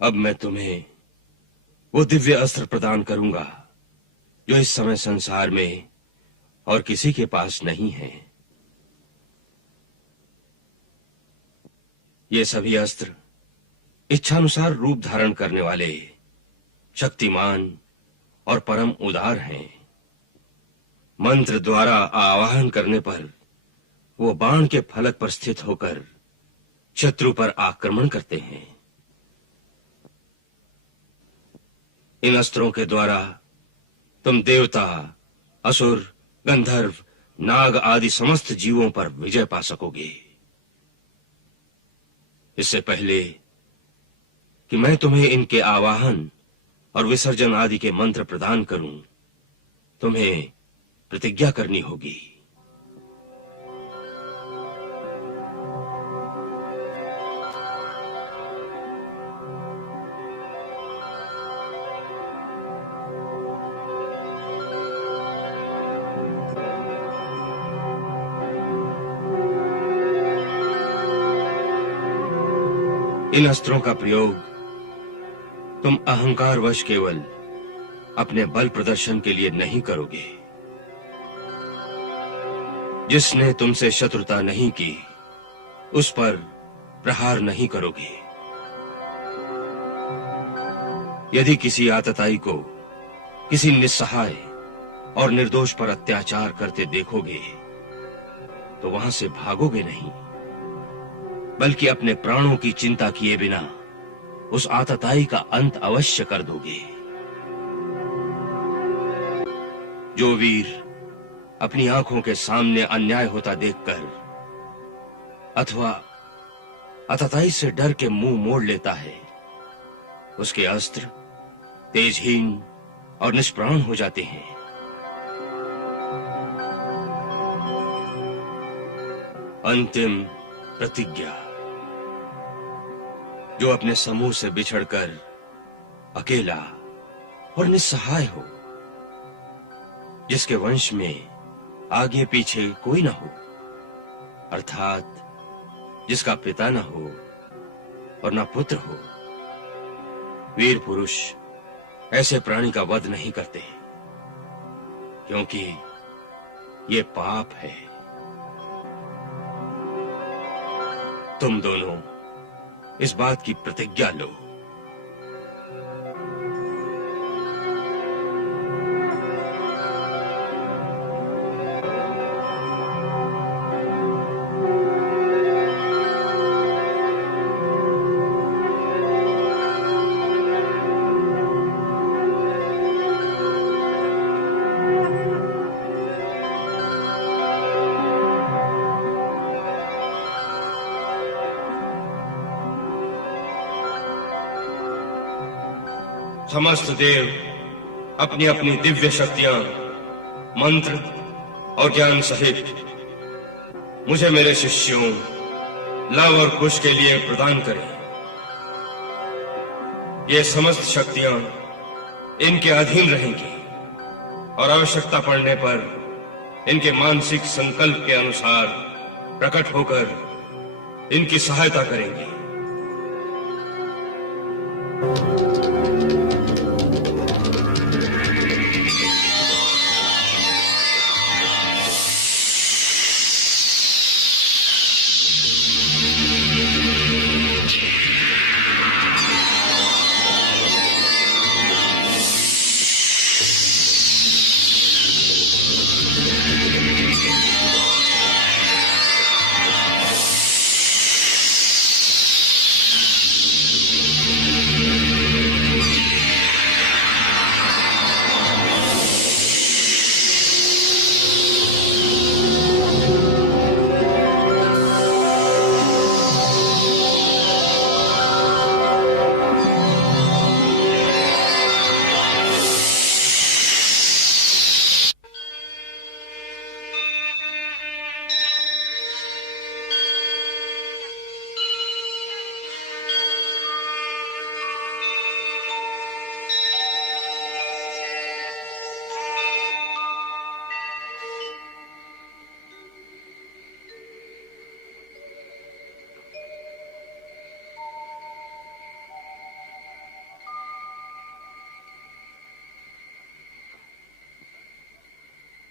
अब मैं तुम्हें वो दिव्य अस्त्र प्रदान करूंगा जो इस समय संसार में और किसी के पास नहीं है। ये सभी अस्त्र इच्छानुसार रूप धारण करने वाले, शक्तिमान और परम उदार हैं। मंत्र द्वारा आवाहन करने पर वो बाण के फलक पर स्थित होकर शत्रु पर आक्रमण करते हैं। इन अस्त्रों के द्वारा तुम देवता, असुर, गंधर्व, नाग आदि समस्त जीवों पर विजय पा सकोगे। इससे पहले कि मैं तुम्हें इनके आवाहन और विसर्जन आदि के मंत्र प्रदान करूं, तुम्हें प्रतिज्ञा करनी होगी। इन अस्त्रों का प्रयोग तुम अहंकारवश केवल अपने बल प्रदर्शन के लिए नहीं करोगे। जिसने तुमसे शत्रुता नहीं की उस पर प्रहार नहीं करोगे। यदि किसी आतताई को किसी निस्सहाय और निर्दोष पर अत्याचार करते देखोगे तो वहां से भागोगे नहीं, बल्कि अपने प्राणों की चिंता किए बिना उस आतताई का अंत अवश्य कर दोगे। जो वीर अपनी आंखों के सामने अन्याय होता देखकर अथवा आतताई से डर के मुंह मोड़ लेता है, उसके अस्त्र तेजहीन और निष्प्राण हो जाते हैं। अंतिम प्रतिज्ञा। जो अपने समूह से बिछड़कर अकेला और निस्सहाय हो, जिसके वंश में आगे पीछे कोई ना हो, अर्थात जिसका पिता ना हो और ना पुत्र हो, वीर पुरुष ऐसे प्राणी का वध नहीं करते, क्योंकि ये पाप है। तुम दोनों इस बात की प्रतिज्ञा लो। समस्त देव अपनी अपनी दिव्य शक्तियां, मंत्र और ज्ञान सहित मुझे मेरे शिष्यों लव और कुश के लिए प्रदान करें। ये समस्त शक्तियां इनके अधीन रहेंगी और आवश्यकता पड़ने पर इनके मानसिक संकल्प के अनुसार प्रकट होकर इनकी सहायता करेंगी।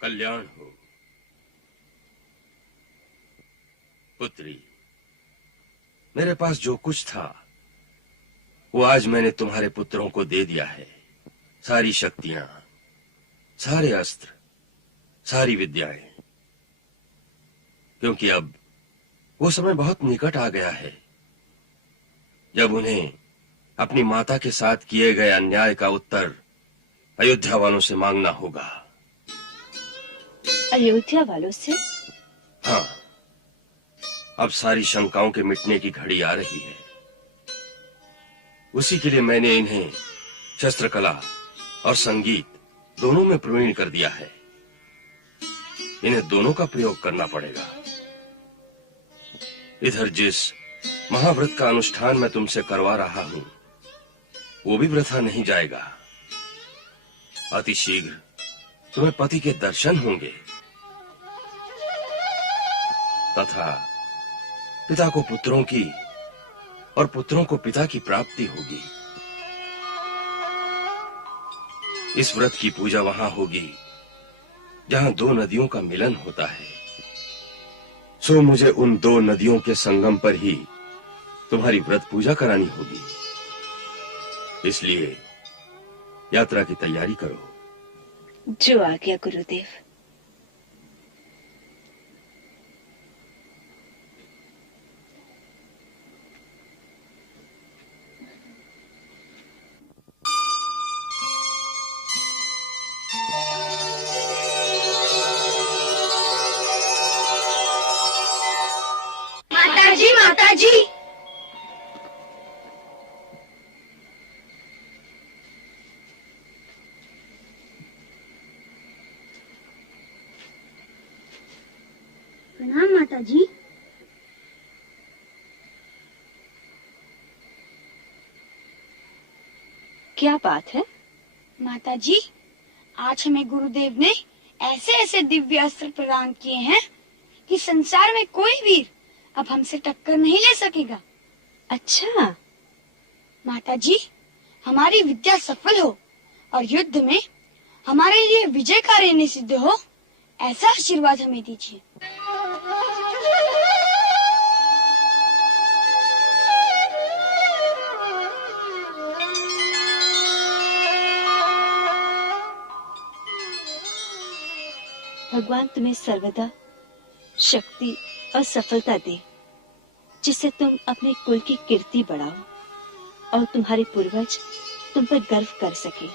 कल्याण हो। पुत्री, मेरे पास जो कुछ था वो आज मैंने तुम्हारे पुत्रों को दे दिया है। सारी शक्तियां, सारे अस्त्र, सारी विद्याएं, क्योंकि अब वो समय बहुत निकट आ गया है जब उन्हें अपनी माता के साथ किए गए अन्याय का उत्तर अयोध्या वालों से मांगना होगा। अयोध्या वालों से? हाँ, अब सारी शंकाओं के मिटने की घड़ी आ रही है। उसी के लिए मैंने इन्हें शस्त्रकला और संगीत दोनों में प्रवीण कर दिया है। इन्हें दोनों का प्रयोग करना पड़ेगा। इधर जिस महाव्रत का अनुष्ठान मैं तुमसे करवा रहा हूं वो भी वृथा नहीं जाएगा। अति शीघ्र तुम्हें पति के दर्शन होंगे तथा पिता को पुत्रों की और पुत्रों को पिता की प्राप्ति होगी। इस व्रत की पूजा वहां होगी जहां दो नदियों का मिलन होता है। सो मुझे उन दो नदियों के संगम पर ही तुम्हारी व्रत पूजा करानी होगी। इसलिए यात्रा की तैयारी करो। जो आज्ञा गुरुदेव। माताजी, माताजी। प्रणाम माताजी। क्या बात है? माताजी, आज हमें गुरुदेव ने ऐसे ऐसे दिव्य अस्त्र प्रदान किए हैं कि संसार में कोई वीर अब हमसे टक्कर नहीं ले सकेगा। अच्छा। माताजी, हमारी विद्या सफल हो और युद्ध में हमारे लिए विजयकारी निषिद्ध हो, ऐसा आशीर्वाद हमें दीजिए। भगवान तुम्हें सर्वदा शक्ति और सफलता दे, जिससे तुम अपने कुल की कीर्ति बढ़ाओ और तुम्हारे पूर्वज तुम पर गर्व कर सके।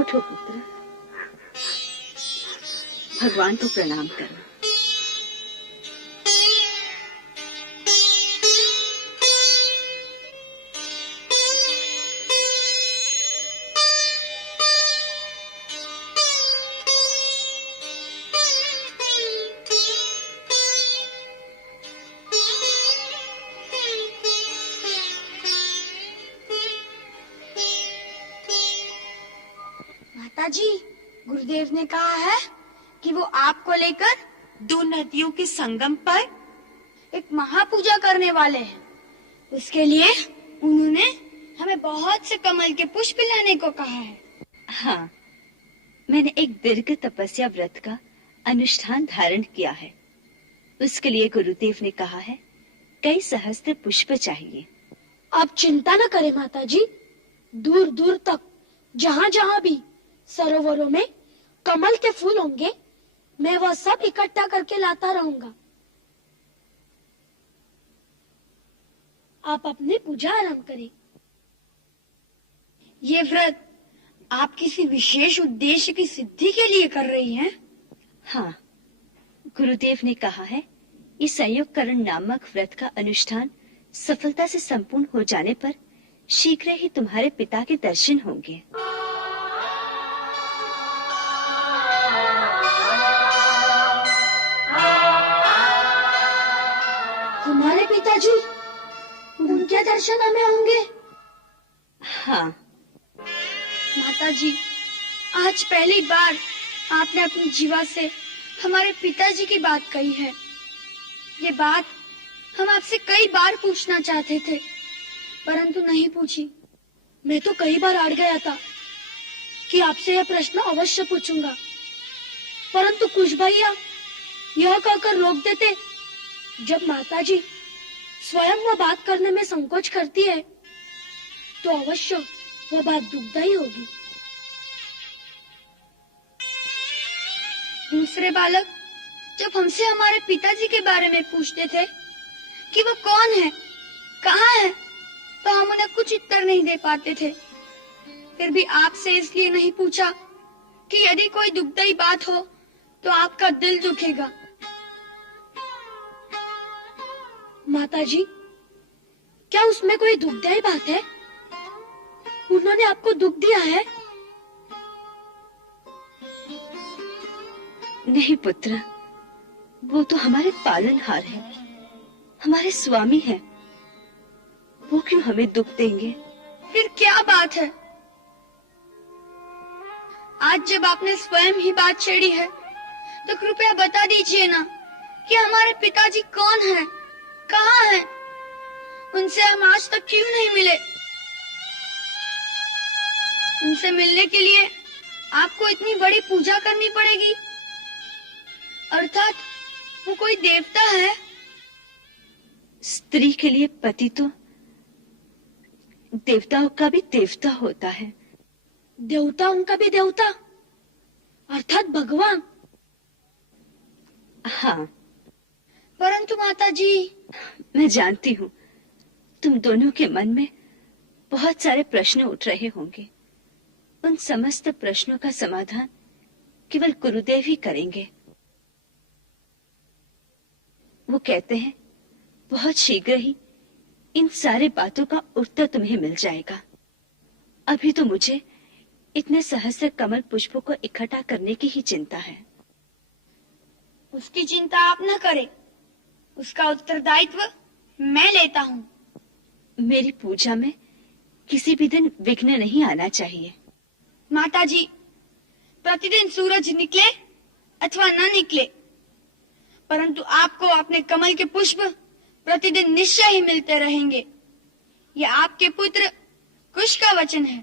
उठो पुत्र, भगवान को प्रणाम करो। माताजी, गुरुदेव ने कहा है कि वो आपको लेकर दो नदियों के संगम पर एक महापूजा करने वाले हैं। उसके लिए उन्होंने हमें बहुत से कमल के पुष्प लाने को कहा है। हाँ, मैंने एक दीर्घ तपस्या व्रत का अनुष्ठान धारण किया है। उसके लिए गुरुदेव ने कहा है कई सहस्त्र पुष्प चाहिए। आप चिंता न करें माताजी, दूर दूर तक जहाँ जहाँ भी सरोवरों में कमल के फूल होंगे, मैं वह सब इकट्ठा करके लाता रहूंगा। आप अपनी पूजा आरंभ करें। ये व्रत आप किसी विशेष उद्देश्य की सिद्धि के लिए कर रही हैं? हाँ, गुरुदेव ने कहा है इस संयोगकरण नामक व्रत का अनुष्ठान सफलता से संपूर्ण हो जाने पर शीघ्र ही तुम्हारे पिता के दर्शन होंगे। हमारे पिताजी, उनके दर्शन हमें होंगे? हाँ। माताजी, आज पहली बार आपने अपनी जीवा से हमारे पिताजी की बात कही है। ये बात हम आपसे कई बार पूछना चाहते थे, परंतु नहीं पूछी। मैं तो कई बार अड़ गया था कि आपसे यह प्रश्न अवश्य पूछूंगा, परंतु कुश भैया यह कहकर रोक देते, जब माताजी स्वयं वह बात करने में संकोच करती है तो अवश्य वह बात दुखदायी होगी। दूसरे बालक जब हमसे हमारे पिताजी के बारे में पूछते थे कि वह कौन है, कहाँ है, तो हम उन्हें कुछ उत्तर नहीं दे पाते थे। फिर भी आपसे इसलिए नहीं पूछा कि यदि कोई दुखदायी बात हो तो आपका दिल दुखेगा। माताजी, क्या उसमें कोई दुखदायी बात है? उन्होंने आपको दुख दिया है? नहीं पुत्र, वो तो हमारे पालनहार है, हमारे स्वामी हैं। वो क्यों हमें दुख देंगे? फिर क्या बात है? आज जब आपने स्वयं ही बात छेड़ी है तो कृपया बता दीजिए ना कि हमारे पिताजी कौन हैं, कहाँ हैं? उनसे हम आज तक क्यों नहीं मिले? उनसे मिलने के लिए आपको इतनी बड़ी पूजा करनी पड़ेगी, अर्थात वो कोई देवता है? स्त्री के लिए पति तो देवताओं का भी देवता होता है। देवताओं का भी देवता, अर्थात भगवान? हाँ, परंतु माताजी, मैं जानती हूँ तुम दोनों के मन में बहुत सारे प्रश्न उठ रहे होंगे। उन समस्त प्रश्नों का समाधान केवल गुरुदेव ही करेंगे। वो कहते हैं बहुत शीघ्र ही इन सारे बातों का उत्तर तुम्हें मिल जाएगा। अभी तो मुझे इतने सहस्र कमल पुष्पों को इकट्ठा करने की ही चिंता है। उसकी चिंता आप न करें, उसका उत्तरदायित्व मैं लेता हूँ। मेरी पूजा में किसी भी दिन विघ्न नहीं आना चाहिए। माताजी, प्रतिदिन सूरज निकले अथवा न निकले, परंतु आपको अपने कमल के पुष्प प्रतिदिन निश्चय ही मिलते रहेंगे। यह आपके पुत्र कुश का वचन है।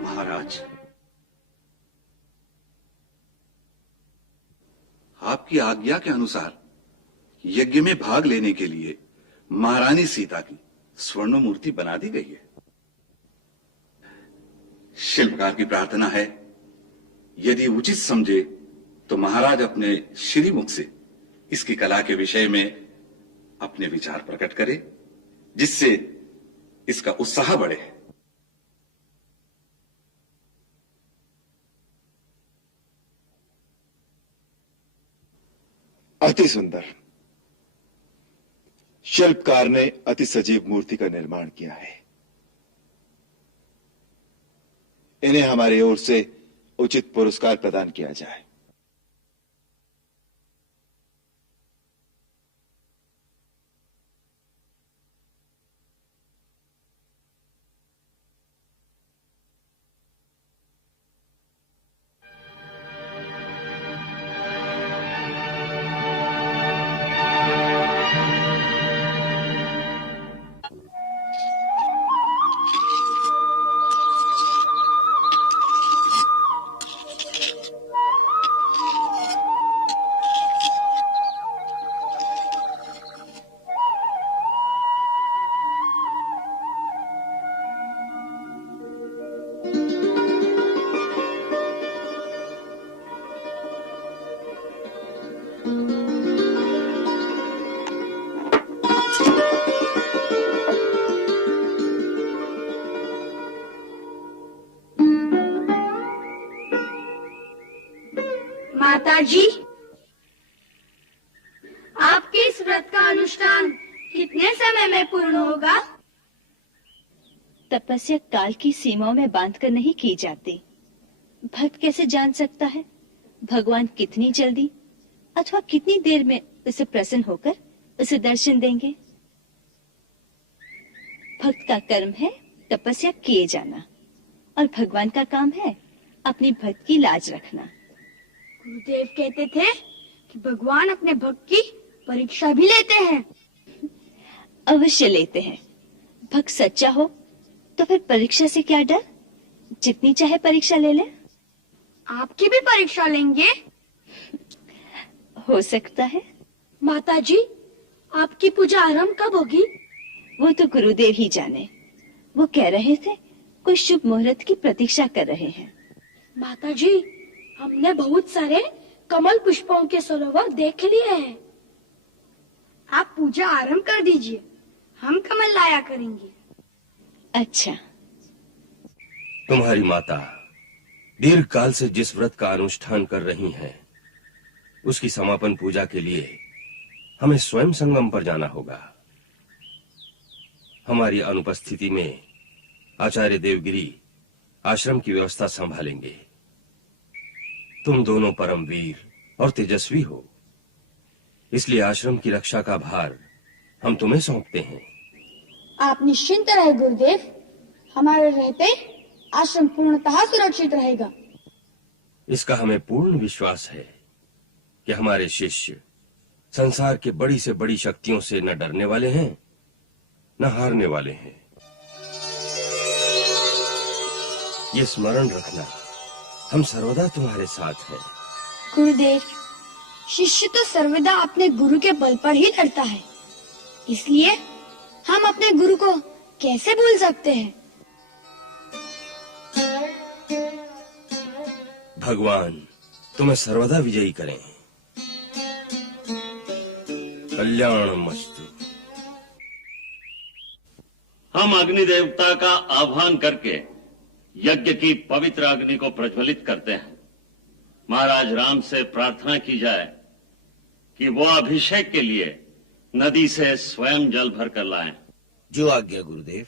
महाराज, आपकी आज्ञा के अनुसार यज्ञ में भाग लेने के लिए महारानी सीता की स्वर्ण मूर्ति बना दी गई है। शिल्पकार की प्रार्थना है, यदि उचित समझे तो महाराज अपने श्रीमुख से इसकी कला के विषय में अपने विचार प्रकट करे, जिससे इसका उत्साह बढ़े। अति सुंदर। शिल्पकार ने अति सजीव मूर्ति का निर्माण किया है। इन्हें हमारी ओर से उचित पुरस्कार प्रदान किया जाए। माताजी, आपके इस व्रत का अनुष्ठान कितने समय में पूर्ण होगा? तपस्या काल की सीमाओं में बांधकर नहीं की जाती। भक्त कैसे जान सकता है भगवान कितनी जल्दी अथवा कितनी देर में उसे प्रसन्न होकर उसे दर्शन देंगे। भक्त का कर्म है तपस्या किए जाना और भगवान का काम है अपनी भक्त की लाज रखना। गुरुदेव कहते थे कि भगवान अपने भक्त की परीक्षा भी लेते हैं। अवश्य लेते हैं। भक्त सच्चा हो तो फिर परीक्षा से क्या डर, जितनी चाहे परीक्षा ले ले। आपकी भी परीक्षा लेंगे? हो सकता है। माताजी, आपकी पूजा आरंभ कब होगी? वो तो गुरुदेव ही जाने। वो कह रहे थे कोई शुभ मुहूर्त की प्रतीक्षा कर रहे हैं। माताजी, हमने बहुत सारे कमल पुष्पों के सरोवर देख लिए हैं। आप पूजा आरंभ कर दीजिए, हम कमल लाया करेंगे। अच्छा। तुम्हारी माता दीर्घ काल से जिस व्रत का अनुष्ठान कर रही हैं, उसकी समापन पूजा के लिए हमें स्वयं संगम पर जाना होगा। हमारी अनुपस्थिति में आचार्य देवगिरी आश्रम की व्यवस्था संभालेंगे। तुम दोनों परम वीर और तेजस्वी हो, इसलिए आश्रम की रक्षा का भार हम तुम्हें सौंपते हैं। आप निश्चिंत रहे गुरुदेव, हमारे रहते आश्रम पूर्णतः सुरक्षित रहेगा। इसका हमें पूर्ण विश्वास है कि हमारे शिष्य संसार के बड़ी से बड़ी शक्तियों से न डरने वाले हैं न हारने वाले हैं। ये स्मरण रखना, हम सर्वदा तुम्हारे साथ हैं। गुरुदेव, शिष्य तो सर्वदा अपने गुरु के बल पर ही लड़ता है, इसलिए हम अपने गुरु को कैसे भूल सकते हैं? भगवान तुम्हें सर्वदा विजयी करें। कल्याणमस्तु। हम अग्नि देवता का आह्वान करके यज्ञ की पवित्र अग्नि को प्रज्वलित करते हैं। महाराज राम से प्रार्थना की जाए कि वो अभिषेक के लिए नदी से स्वयं जल भर कर लाएं। जो आज्ञा गुरुदेव।